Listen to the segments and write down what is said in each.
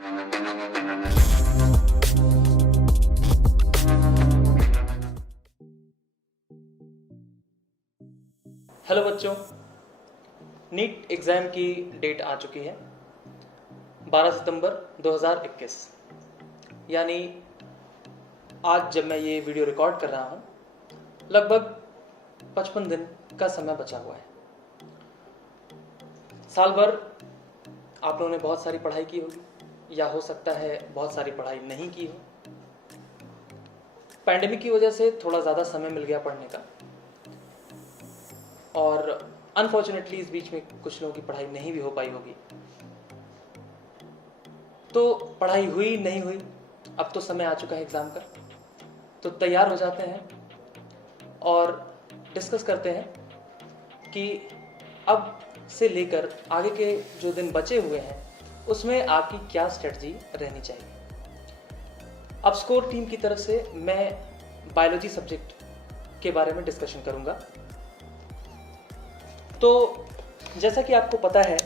Hello बच्चों, NEET exam की date आ चुकी है 12 सितंबर 2021। यानी आज जब मैं ये वीडियो रिकॉर्ड कर रहा हूँ लगभग 55 दिन का समय बचा हुआ है। साल भर आप लोगों ने बहुत सारी पढ़ाई की होगी या हो सकता है बहुत सारी पढ़ाई नहीं की हो। पैंडेमिक की वजह से थोड़ा ज़्यादा समय मिल गया पढ़ने का और अनफॉर्चुनेटली इस बीच में कुछ लोगों की पढ़ाई नहीं भी हो पाई होगी। तो पढ़ाई हुई नहीं हुई, अब तो समय आ चुका है एग्ज़ाम का, तो तैयार हो जाते हैं और डिस्कस करते हैं कि अब से लेकर आगे के जो दिन बचे हुए हैं उसमें आपकी क्या स्ट्रेटजी रहनी चाहिए। अब स्कोर टीम की तरफ से मैं बायोलॉजी सब्जेक्ट के बारे में डिस्कशन करूंगा। तो जैसा कि आपको पता है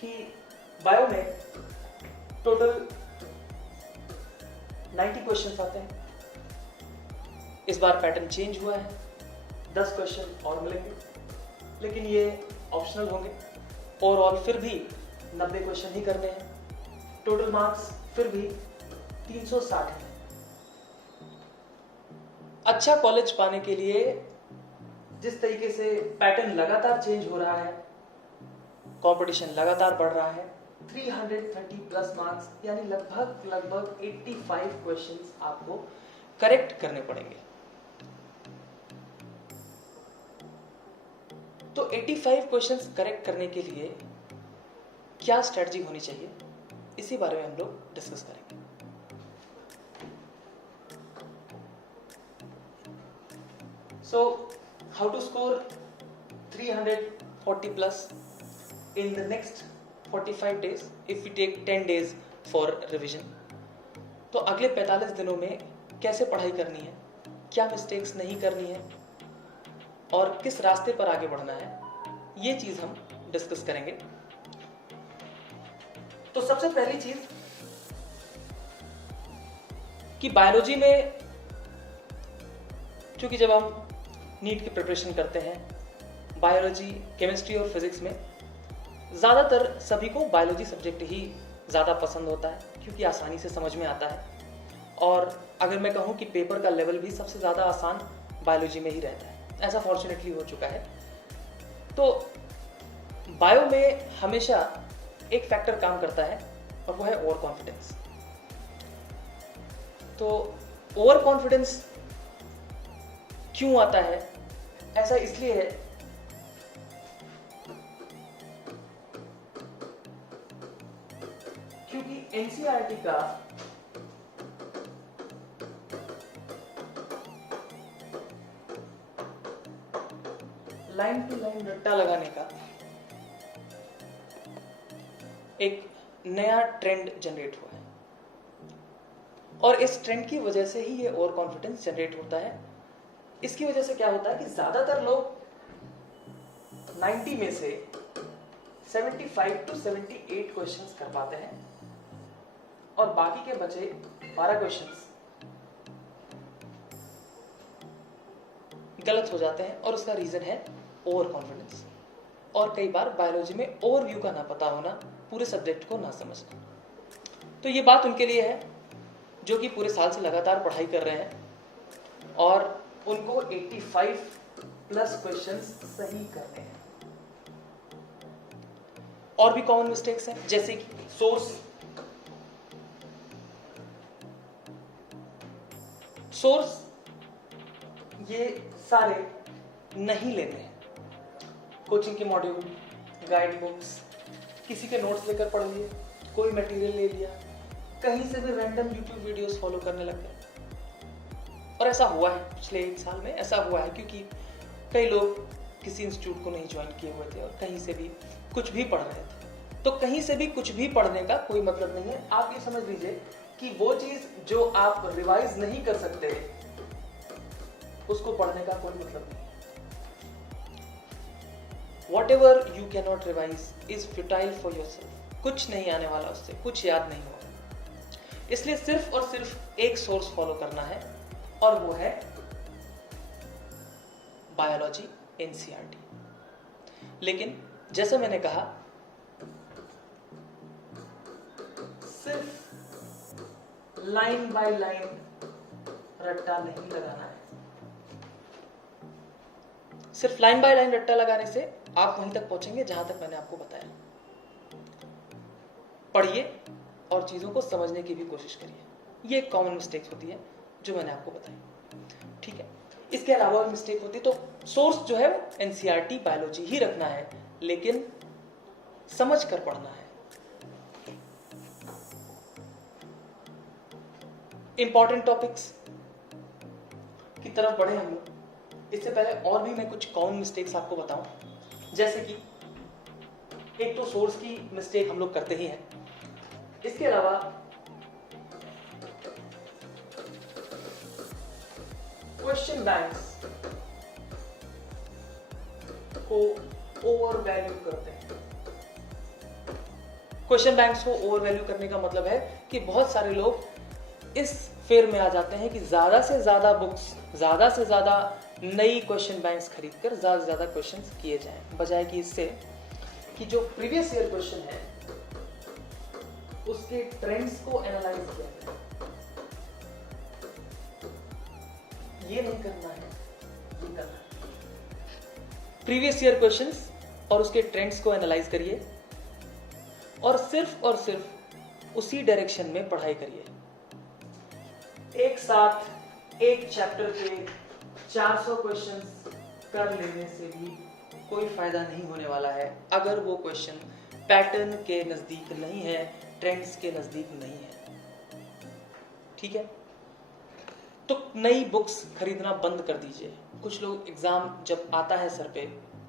कि बायो में टोटल 90 क्वेश्चंस आते हैं। इस बार पैटर्न चेंज हुआ है, 10 क्वेश्चन और मिलेंगे, लेकिन ये ऑप्शनल होंगे। ओवरऑल फिर भी 90 क्वेश्चन ही करने हैं। टोटल मार्क्स फिर भी 360 हैं। अच्छा कॉलेज पाने के लिए जिस तरीके से पैटर्न लगातार चेंज हो रहा है, कंपटीशन लगातार बढ़ रहा है, 330 प्लस मार्क्स यानी लगभग 85 क्वेश्चंस आपको करेक्ट करने पड़ेंगे। तो 85 क्वेश्चंस करेक्ट करने के लिए क्या स्ट्रेटजी होनी चाहिए, इसी बारे में हम लोग डिस्कस करेंगे। So, how to score 340 plus in the next 45 days if we take 10 days for revision? तो अगले 45 दिनों में कैसे पढ़ाई करनी है, क्या मिस्टेक्स नहीं करनी है और किस रास्ते पर आगे बढ़ना है, ये चीज़ हम डिस्कस करेंगे। तो सबसे पहली चीज़ कि बायोलॉजी में, चूंकि जब हम नीट की प्रिपरेशन करते हैं, बायोलॉजी, केमिस्ट्री और फिजिक्स में ज़्यादातर सभी को बायोलॉजी सब्जेक्ट ही ज़्यादा पसंद होता है क्योंकि आसानी से समझ में आता है। और अगर मैं कहूँ कि पेपर का लेवल भी सबसे ज़्यादा आसान बायोलॉजी में ही रहता है, ऐसा फॉर्चुनेटली हो चुका है। तो बायो में हमेशा एक फैक्टर काम करता है और वो है ओवर कॉन्फिडेंस। तो ओवर कॉन्फिडेंस क्यों आता है? ऐसा इसलिए है क्योंकि एनसीईआरटी का लाइन टू लाइन रट्टा लगाने का एक नया ट्रेंड जनरेट हुआ है और इस ट्रेंड की वजह से ही ये ओवर कॉन्फिडेंस जनरेट होता है। इसकी वजह से क्या होता है कि ज्यादातर लोग 90 में से 75 to 78 क्वेश्चंस कर पाते हैं और बाकी के बचे 12 क्वेश्चंस गलत हो जाते हैं और उसका रीजन है ओवर कॉन्फिडेंस और कई बार बायोलॉजी में ओवरव्यू का ना पता होना, पूरे सब्जेक्ट को ना समझना। तो ये बात उनके लिए है जो कि पूरे साल से लगातार पढ़ाई कर रहे हैं और उनको 85 प्लस क्वेश्चंस सही करने हैं। और भी कॉमन मिस्टेक्स हैं जैसे कि सोर्स ये सारे नहीं लेने हैं। कोचिंग के मॉड्यूल, गाइड बुक्स, किसी के नोट्स लेकर पढ़ लिए, कोई मटेरियल ले लिया, कहीं से भी रैंडम यूट्यूब वीडियोस फॉलो करने लग गए। और ऐसा हुआ है पिछले 1 साल में, ऐसा हुआ है क्योंकि कई लोग किसी इंस्टीट्यूट को नहीं ज्वाइन किए हुए थे और कहीं से भी कुछ भी पढ़ रहे थे। तो कहीं से भी कुछ भी पढ़ने का कोई मतलब नहीं है। आप ये समझ लीजिए कि वो चीज जो आप रिवाइज नहीं कर सकते उसको पढ़ने का कोई मतलब नहीं। What ever you can not revise is futile for your self. कुछ नहीं आने वाला उससे, कुछ याद नहीं होगा। इसलिए सिर्फ और सिर्फ एक सोर्स फॉलो करना है और वो है बायोलॉजी एनसीईआरटी। लेकिन जैसा मैंने कहा, सिर्फ लाइन बाय लाइन रट्टा नहीं लगाना है। सिर्फ लाइन बाय लाइन रट्टा लगाने से आप वहीं तक पहुंचेंगे जहां तक मैंने आपको बताया। पढ़िए और चीजों को समझने की भी कोशिश करिए। ये एक कॉमन मिस्टेक होती है जो मैंने आपको बताई, ठीक है। इसके अलावा भी मिस्टेक होती है, तो सोर्स जो है वो एनसीईआरटी बायोलॉजी ही रखना है, लेकिन समझ कर पढ़ना है। इंपॉर्टेंट टॉपिक्स की तरफ बढ़े हम लोग। इससे पहले और भी मैं कुछ कॉमन मिस्टेक्स आपको बताऊं, जैसे कि एक तो सोर्स की मिस्टेक हम लोग करते ही हैं। इसके अलावा क्वेश्चन बैंक्स को ओवर वैल्यू करते हैं। क्वेश्चन बैंक्स को ओवर वैल्यू करने का मतलब है कि बहुत सारे लोग इस फेर में आ जाते हैं कि ज्यादा से ज्यादा बुक्स, ज्यादा से ज्यादा नई क्वेश्चन बैंक्स खरीदकर ज्यादा से ज्यादा क्वेश्चंस किए जाएं, बजाय कि इससे कि जो प्रीवियस ईयर क्वेश्चन है उसके ट्रेंड्स को एनालाइज किया जाए। ये नहीं करना है, ये करना है। प्रीवियस ईयर क्वेश्चंस और उसके ट्रेंड्स को एनालाइज करिए और सिर्फ उसी डायरेक्शन में पढ़ाई करिए। एक साथ एक चैप्टर के 400 क्वेश्चंस कर लेने से भी कोई फायदा नहीं होने वाला है अगर वो क्वेश्चन पैटर्न के नजदीक नहीं है, ट्रेंड्स के नजदीक नहीं है, ठीक है। तो नई बुक्स खरीदना बंद कर दीजिए। कुछ लोग एग्जाम जब आता है सर पे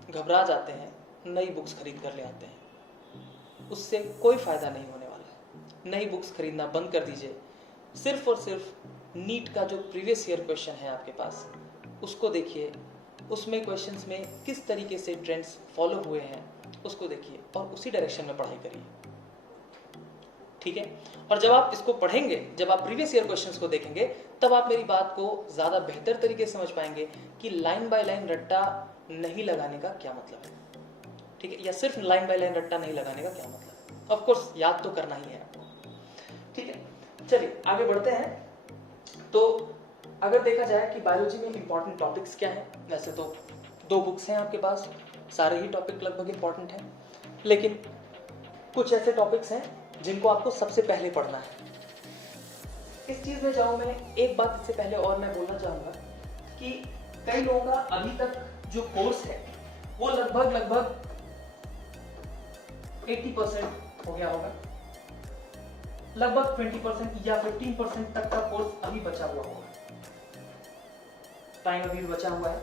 घबरा जाते हैं, नई बुक्स खरीद कर ले आते हैं, उससे कोई फायदा नहीं होने वाला है। नई बुक्स खरीदना बंद कर दीजिए। सिर्फ और सिर्फ नीट का जो प्रीवियस ईयर क्वेश्चन है आपके पास, उसको देखिए, उसमें क्वेश्चंस में किस तरीके से ट्रेंड्स फॉलो हुए हैं उसको देखिए और उसी डायरेक्शन में पढ़ाई करिए, ठीक है। और जब आप इसको पढ़ेंगे, जब आप प्रीवियस ईयर क्वेश्चंस को देखेंगे, तब आप मेरी बात को ज्यादा बेहतर तरीके से समझ पाएंगे कि लाइन बाय लाइन रट्टा नहीं लगाने का क्या मतलब है, ठीक है, या सिर्फ लाइन बाय लाइन रट्टा नहीं लगाने का क्या मतलब है। ऑफ कोर्स याद तो करना ही है आपको, ठीक है। चलिए आगे बढ़ते हैं। तो अगर देखा जाए कि बायोलॉजी में इंपॉर्टेंट टॉपिक्स क्या हैं, वैसे तो 2 बुक्स हैं आपके पास, सारे ही टॉपिक लगभग इंपॉर्टेंट हैं, लेकिन कुछ ऐसे टॉपिक्स हैं जिनको आपको सबसे पहले पढ़ना है। इस चीज में जाऊं मैं, एक बात इससे पहले और मैं बोलना चाहूंगा कि कई लोगों का अभी तक जो कोर्स है वो लगभग 80% हो गया होगा, लगभग 20% या 15% तक का कोर्स अभी बचा हुआ होगा, टाइम अभी बचा हुआ है।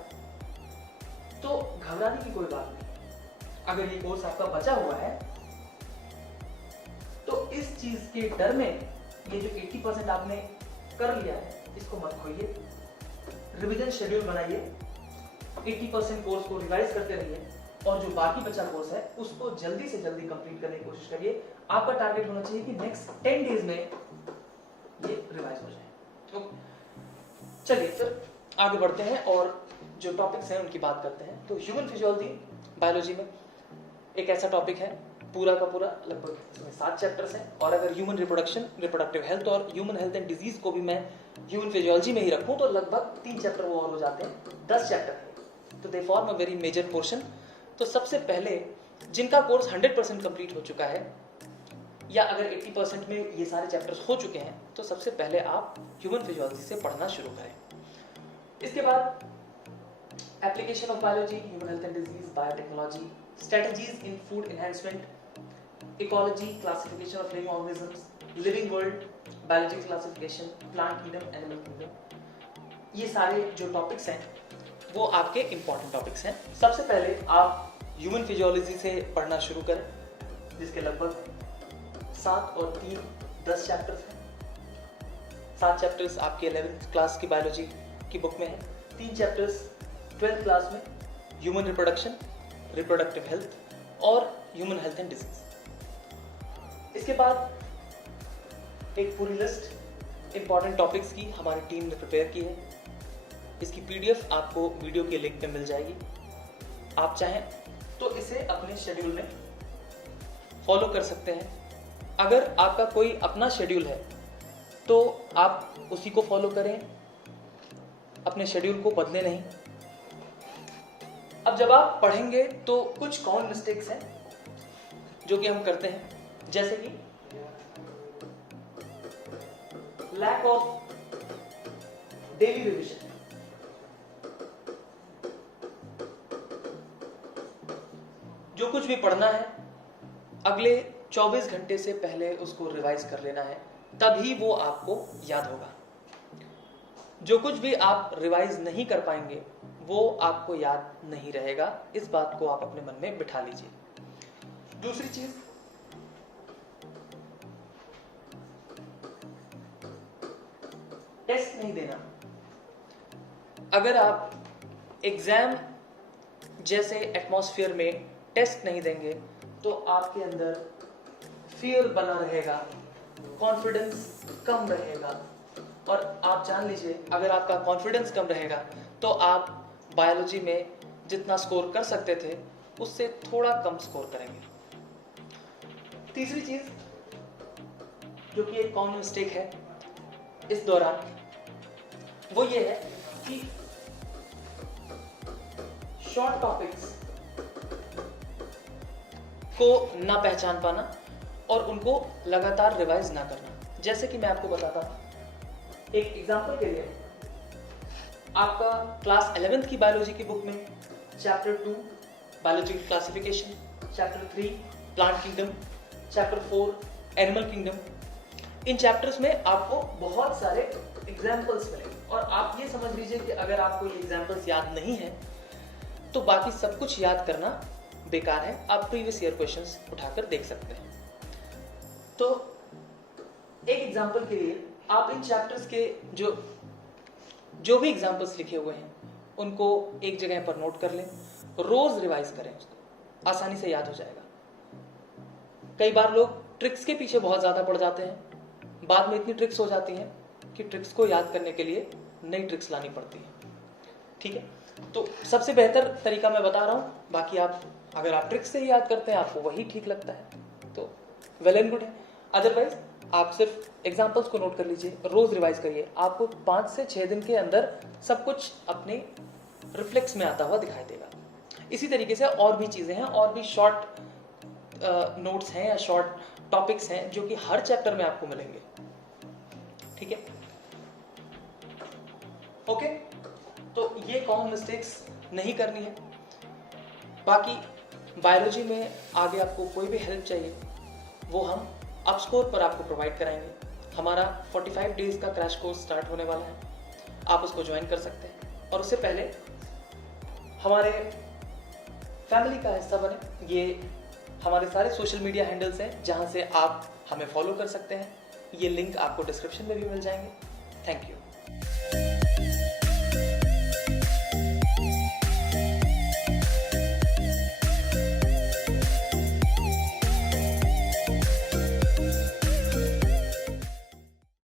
तो घबराने की कोई बात नहीं। अगर ये कोर्स आपका बचा हुआ है तो इस चीज के डर में ये जो 80% आपने कर लिया है इसको मत खोइए। रिवीजन शेड्यूल बनाइए, 80% कोर्स को रिवाइज करते रहिए और जो बाकी बचा कोर्स है उसको जल्दी से जल्दी कंप्लीट करने की कोशिश करिए। आपका टारगेट होना चाहिए कि नेक्स्ट 10 डेज में ये रिवाइज हो जाए। चलिए फिर आगे बढ़ते हैं और जो टॉपिक्स हैं उनकी बात करते हैं। तो ह्यूमन फिजियोलॉजी बायोलॉजी में एक ऐसा टॉपिक है, पूरा का पूरा लगभग इसमें 7 चैप्टर्स हैं, और अगर ह्यूमन रिप्रोडक्शन, रिप्रोडक्टिव हेल्थ और ह्यूमन हेल्थ एंड डिजीज को भी मैं ह्यूमन फिजियोलॉजी में ही रखूं तो लगभग 3 चैप्टर वो और हो जाते हैं, 10 चैप्टर है, तो they form a very major portion. तो सबसे पहले जिनका कोर्स 100% कंप्लीट हो चुका है या अगर 80% में ये सारे चैप्टर्स हो चुके हैं तो सबसे पहले आप ह्यूमन फिजियोलॉजी से पढ़ना शुरू करें। इसके बाद application of biology, human health and disease, biotechnology, strategies in food enhancement, ecology, classification of living organisms, living world, biology classification, plant kingdom, animal kingdom, ये सारे जो टॉपिक्स हैं वो आपके इंपॉर्टेंट टॉपिक्स हैं। सबसे पहले आप ह्यूमन फिजियोलॉजी से पढ़ना शुरू करें, जिसके लगभग 7 और 3 10 चैप्टर्स हैं। 7 चैप्टर्स आपके 11th क्लास की बायोलॉजी की बुक में है, 3 चैप्टर्स 12th क्लास में ह्यूमन रिप्रोडक्शन रिप्रोडक्टिव हेल्थ और ह्यूमन हेल्थ एंड डिजीज। इसके बाद एक पूरी लिस्ट इंपॉर्टेंट टॉपिक्स की हमारी टीम ने प्रिपेयर की है। इसकी पीडीएफ आपको वीडियो के लिंक पे मिल जाएगी। आप चाहें तो इसे अपने शेड्यूल में फॉलो कर सकते हैं। अगर आपका कोई अपना शेड्यूल है तो आप उसी को फॉलो करें, अपने शेड्यूल को बदले नहीं। अब जब आप पढ़ेंगे तो कुछ कॉमन मिस्टेक्स हैं जो कि हम करते हैं, जैसे कि लैक ऑफ डेली रिविजन। जो कुछ भी पढ़ना है अगले 24 घंटे से पहले उसको रिवाइज कर लेना है, तभी वो आपको याद होगा। जो कुछ भी आप रिवाइज नहीं कर पाएंगे वो आपको याद नहीं रहेगा। इस बात को आप अपने मन में बिठा लीजिए। दूसरी चीज, टेस्ट नहीं देना। अगर आप एग्जाम जैसे एटमॉस्फेयर में टेस्ट नहीं देंगे तो आपके अंदर फियर बना रहेगा, कॉन्फिडेंस कम रहेगा। और आप जान लीजिए, अगर आपका कॉन्फिडेंस कम रहेगा तो आप बायोलॉजी में जितना स्कोर कर सकते थे उससे थोड़ा कम स्कोर करेंगे। तीसरी चीज जो कि एक कॉमन मिस्टेक है इस दौरान, वो ये है कि शॉर्ट टॉपिक्स को ना पहचान पाना और उनको लगातार रिवाइज ना करना। जैसे कि मैं आपको बताता हूं, एक एग्जांपल के लिए, आपका क्लास 11th की बायोलॉजी की बुक में chapter 2 biological classification, chapter 3 plant kingdom, chapter 4 animal kingdom, इन चैप्टर्स में आपको बहुत सारे एग्जाम्पल्स मिलेंगे। और आप ये समझ लीजिए कि अगर आपको ये एग्जाम्पल्स याद नहीं है तो बाकी सब कुछ याद करना बेकार है। आप प्रीवियस ईयर क्वेश्चंस उठाकर देख सकते हैं। तो एक एग्जाम्पल के लिए आप इन चैप्टर्स के जो भी एग्जाम्पल्स लिखे हुए हैं उनको एक जगह पर नोट कर लें, रोज रिवाइज करें, उसको आसानी से याद हो जाएगा। कई बार लोग ट्रिक्स के पीछे बहुत ज्यादा पड़ जाते हैं, बाद में इतनी ट्रिक्स हो जाती हैं कि ट्रिक्स को याद करने के लिए नई ट्रिक्स लानी पड़ती है। ठीक है, तो सबसे बेहतर तरीका मैं बता रहा हूं। बाकी आप अगर आप ट्रिक्स से ही याद करते हैं, आपको वही ठीक लगता है तो वेल एंड गुड है। अदरवाइज आप सिर्फ एग्जाम्पल्स को नोट कर लीजिए, रोज रिवाइज करिए। आपको 5 से 6 दिन के अंदर सब कुछ अपने रिफ्लेक्स में आता हुआ दिखाई देगा। इसी तरीके से और भी चीजें हैं, और भी शॉर्ट नोट्स हैं या शॉर्ट टॉपिक्स हैं जो कि हर चैप्टर में आपको मिलेंगे। ठीक है, ओके। तो ये कॉमन मिस्टेक्स नहीं करनी है। बाकी बायोलॉजी में आगे आपको कोई भी हेल्प चाहिए वो हम अपस्कोर पर आपको प्रोवाइड कराएंगे। हमारा 45 डेज का क्रैश कोर्स स्टार्ट होने वाला है, आप उसको ज्वाइन कर सकते हैं। और उससे पहले हमारे फैमिली का हिस्सा बने। ये हमारे सारे सोशल मीडिया हैंडल्स हैं जहां से आप हमें फॉलो कर सकते हैं। ये लिंक आपको डिस्क्रिप्शन में भी मिल जाएंगे। Thank you.